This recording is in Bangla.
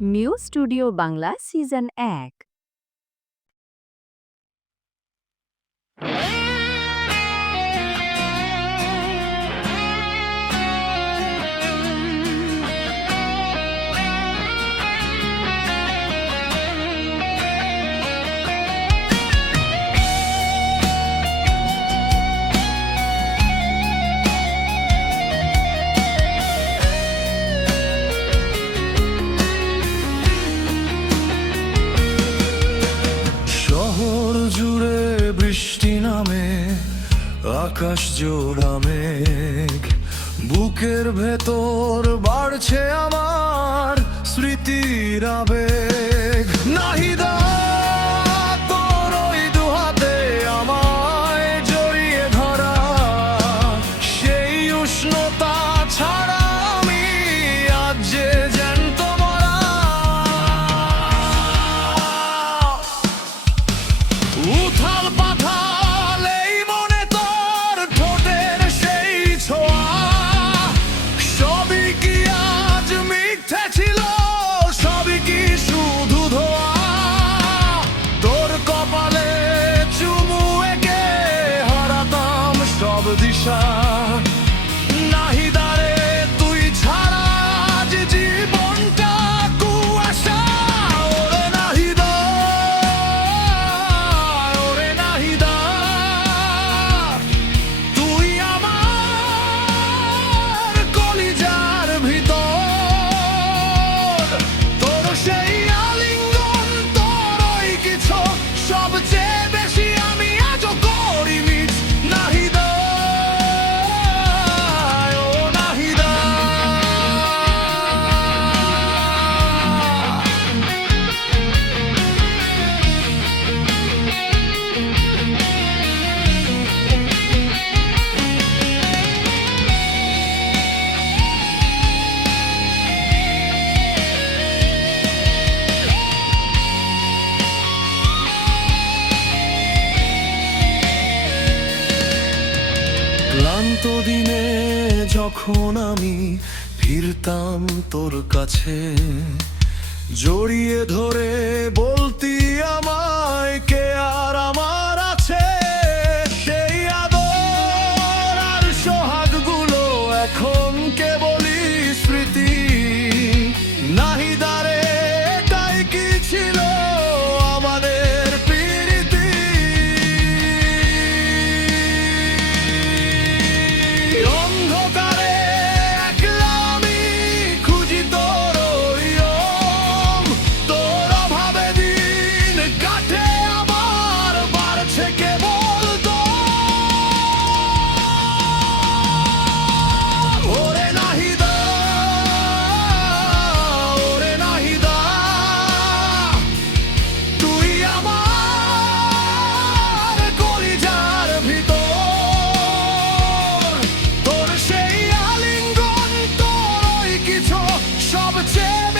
নিউ স্টুডিও বাংলা সিজন এক। বৃষ্টি নামে আকাশ জোড়া মেঘ। বুকের ভেতর বাড়ছে আমার স্মৃতির রাবে The dišam ক্লান্ত দিনে যখন আমি ফিরতাম তোর কাছে জড়িয়ে ধরে বলতি Libertarian